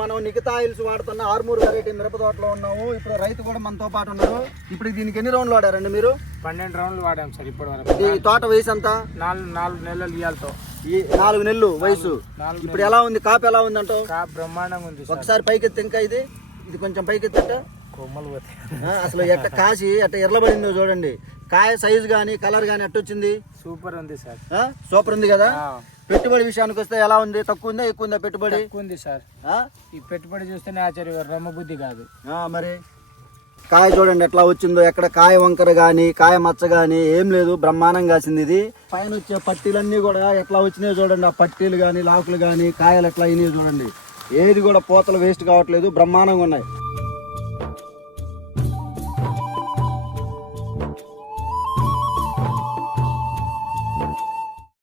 మనం నిఖితా ఆయిల్స్ వాడుతున్న ఆర్మూర్ వెరైటీ మిరప తోటలో ఉన్నాము. ఇప్పుడు రైతు కూడా మనతో పాటు ఉన్నారు. ఇప్పుడు దీనికి ఎన్ని రౌండ్లు వాడారండి మీరు? 12 రౌండ్లు వాడాం సార్ ఇప్పటి వరకు. ఈ తోట వయసు అంతా 4 నెలలు ఇయాలతో. ఈ 4 నెలలు వయసు. ఇప్పుడు ఎలా ఉంది కాపు? ఎలా ఉంది అంటావు? కాపు బ్రహ్మాండంగా ఉంది. ఒకసారి పైకెత్తి, ఇంకా ఇది కొంచెం పైకెత్తట కొమ్మలు పోతాయి. అసలు ఎట్ట కాసి ఎట్ట ఎర్రబడిందో చూడండి. కాయ సైజు కానీ కలర్ కానీ ఎట్టొచ్చింది? సూపర్ ఉంది సార్. సూపర్ ఉంది కదా. పెట్టుబడి విషయానికి వస్తే ఎలా ఉంది? తక్కువ ఉందా ఎక్కువ ఉందా పెట్టుబడి? ఎక్కువ ఉంది సార్. ఈ పెట్టుబడి చూస్తేనే ఆశ్చర్య, రమ్మబుద్ధి కాదు. మరి కాయ చూడండి ఎట్లా వచ్చిందో. ఎక్కడ కాయ వంకర కానీ కాయ మచ్చ కానీ ఏం లేదు. బ్రహ్మాండంగా కాసింది. ఇది పైన వచ్చే పట్టీలన్నీ కూడా ఎట్లా వచ్చినాయో చూడండి. ఆ పట్టీలు కానీ లాకులు కానీ కాయలు ఎట్లా అయినాయో చూడండి. ఏది కూడా పూతలు వేస్ట్ కావట్లేదు. బ్రహ్మాండంగా ఉన్నాయి.